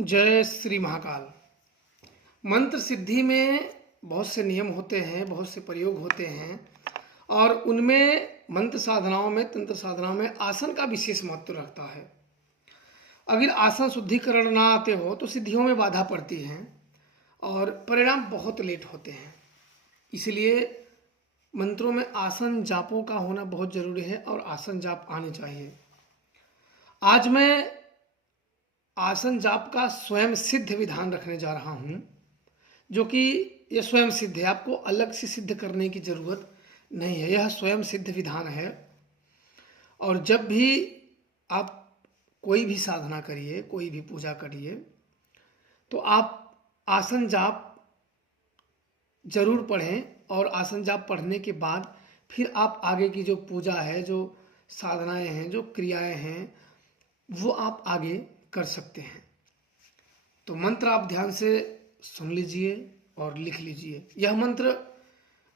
जय श्री महाकाल। मंत्र सिद्धि में बहुत से नियम होते हैं, बहुत से प्रयोग होते हैं और उनमें मंत्र साधनाओं में, तंत्र साधनाओं में आसन का विशेष महत्व रहता है। अगर आसन शुद्धिकरण ना आते हो तो सिद्धियों में बाधा पड़ती है और परिणाम बहुत लेट होते हैं। इसलिए मंत्रों में आसन जापों का होना बहुत जरूरी है और आसन जाप आने चाहिए। आज मैं आसन जाप का स्वयं सिद्ध विधान रखने जा रहा हूं, जो कि यह स्वयं सिद्ध है। आपको अलग से सिद्ध करने की जरूरत नहीं है, यह स्वयं सिद्ध विधान है। और जब भी आप कोई भी साधना करिए, कोई भी पूजा करिए, तो आप आसन जाप जरूर पढ़ें और आसन जाप पढ़ने के बाद फिर आप आगे की जो पूजा है, जो साधनाएं हैं, जो क्रियाएं हैं, वो आप आगे कर सकते हैं। तो मंत्र आप ध्यान से सुन लीजिए और लिख लीजिए। यह मंत्र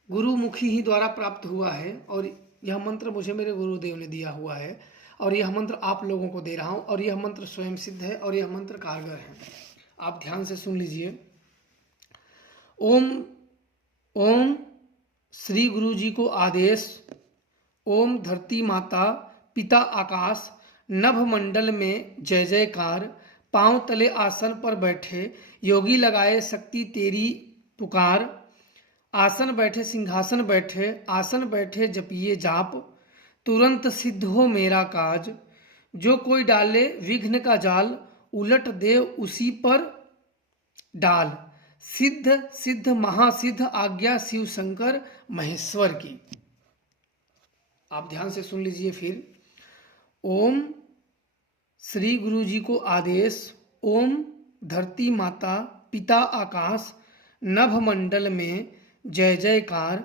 गुरुमुखी ही द्वारा प्राप्त हुआ है और यह मंत्र मुझे मेरे गुरुदेव ने दिया हुआ है और यह मंत्र आप लोगों को दे रहा हूं और यह मंत्र स्वयं सिद्ध है और यह मंत्र कारगर है। आप ध्यान से सुन लीजिए। ओम ओम श्री गुरु जी को आदेश। ओम धरती माता पिता आकाश नभ मंडल में जय जयकार। पांव तले आसन पर बैठे योगी लगाए शक्ति तेरी पुकार। आसन बैठे सिंहासन बैठे आसन बैठे जपिए जाप। तुरंत सिद्ध हो मेरा काज। जो कोई डाले विघ्न का जाल उलट दे उसी पर डाल। सिद्ध सिद्ध महासिद्ध आज्ञा शिव शंकर महेश्वर की। आप ध्यान से सुन लीजिए फिर। ओम श्री गुरु जी को आदेश। ओम धरती माता पिता आकाश नभ मंडल में जय जयकार।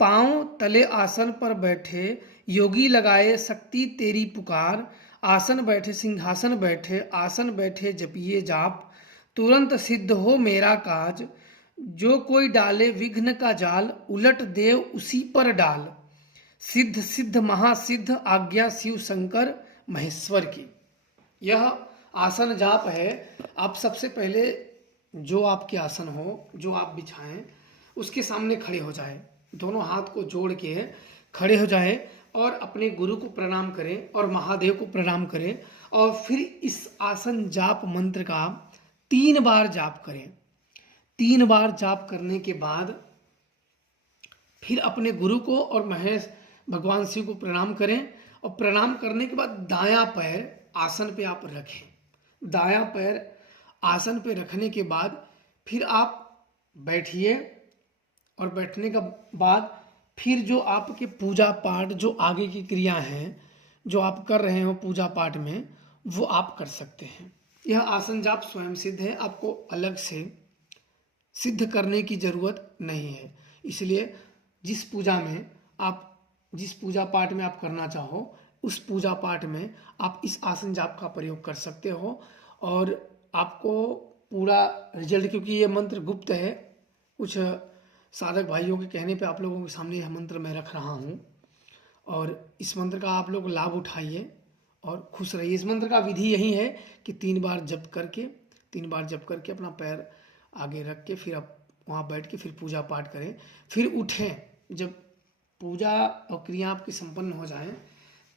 पांव तले आसन पर बैठे योगी लगाए शक्ति तेरी पुकार। आसन बैठे सिंहासन बैठे आसन बैठे जपिए जाप। तुरंत सिद्ध हो मेरा काज। जो कोई डाले विघ्न का जाल उलट दे उसी पर डाल। सिद्ध सिद्ध महासिद्ध आज्ञा शिव शंकर महेश्वर की। यह आसन जाप है। आप सबसे पहले जो आपके आसन हो, जो आप बिछाएं, उसके सामने खड़े हो जाए, दोनों हाथ को जोड़ के खड़े हो जाए और अपने गुरु को प्रणाम करें और महादेव को प्रणाम करें और फिर इस आसन जाप मंत्र का 3 बार जाप करें। 3 बार जाप करने के बाद फिर अपने गुरु को और महेश भगवान शिव को प्रणाम करें और प्रणाम करने के बाद दायां पैर आसन पे आप रखें। दायां पैर आसन पे रखने के बाद फिर आप बैठिए और बैठने के बाद फिर जो आपके पूजा पाठ, जो आगे की क्रिया हैं, जो आप कर रहे हो पूजा पाठ में, वो आप कर सकते हैं। यह आसन जाप स्वयं सिद्ध है, आपको अलग से सिद्ध करने की जरूरत नहीं है। इसलिए जिस पूजा पाठ में आप करना चाहो, उस पूजा पाठ में आप इस आसन जाप का प्रयोग कर सकते हो और आपको पूरा रिजल्ट, क्योंकि ये मंत्र गुप्त है, कुछ साधक भाइयों के कहने पे आप लोगों के सामने यह मंत्र मैं रख रहा हूँ और इस मंत्र का आप लोग लाभ उठाइए और खुश रहिए। इस मंत्र का विधि यही है कि 3 बार जप करके अपना पैर आगे रख के फिर आप वहाँ बैठ के फिर पूजा पाठ करें। फिर उठें। जब पूजा और क्रिया आपकी संपन्न हो जाए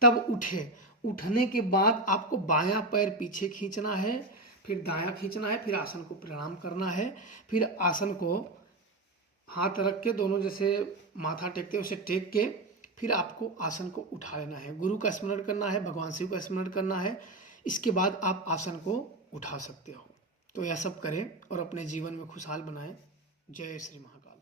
तब उठे। उठने के बाद आपको बायां पैर पीछे खींचना है, फिर दायां खींचना है, फिर आसन को प्रणाम करना है, फिर आसन को हाथ रख के दोनों जैसे माथा टेकते हैं उसे टेक के फिर आपको आसन को उठा लेना है। गुरु का स्मरण करना है, भगवान शिव का स्मरण करना है। इसके बाद आप आसन को उठा सकते हो। तो यह सब करें और अपने जीवन में खुशहाल बनाएं। जय श्री महाकाल।